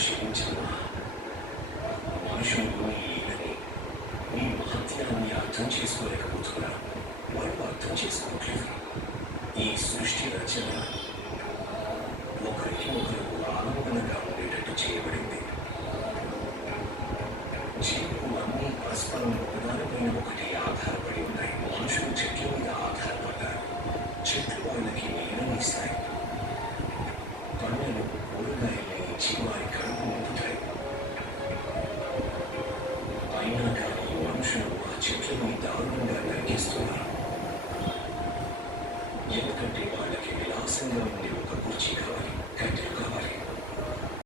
క్షమించమ్మా. మనుషులు ఈయనని నీ మహత్యాన్ని అర్థం చేసుకోలేకపోతున్నారు. వాళ్ళు అర్థం చేసుకోవట్లేదు. ఈ సృష్టి రచన ఒకరికి ఒకరు ఆనందంగా ఉండేటట్టు చేయబడింది. జీవులు అన్నీ పరస్పరం ఒకదానిపైన ఒకటి ఆధారపడి ఉన్నాయి. మనుషులు చెట్ల మీద ఆధారపడ్డారు. చెట్లు వాళ్ళకి నీడనిస్తాయి, పండ్లను కూరగాయల్ని ఇచ్చి వారి కడుపు నింపుతాయి. అయినా కానీ మనుషులు ఆ చెట్లని దారుణంగా నరికేస్తున్నారు. ఎందుకంటే వాళ్ళకి విలాసంగా ఉండే